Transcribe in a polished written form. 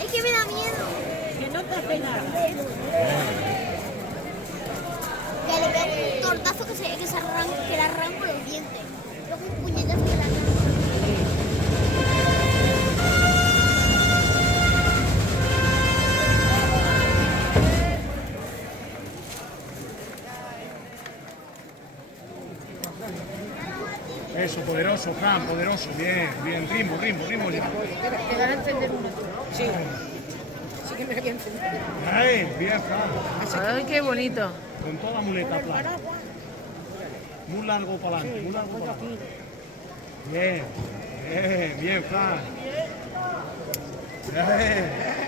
Es que me da miedo. Que no te hace nada. Que le pego un tortazo que le arranco los dientes. Luego un puñetazo que le arranco. Eso, poderoso, Fran, poderoso. Bien, bien, ritmo. ¿Te vas a encender uno tú? Sí. Sí que me voy a encender. Ay, bien, Fran. Ay, qué bonito. Con toda la muleta plana. Muy largo para adelante, muy largo para adelante. Bien, bien, Fran. Bien.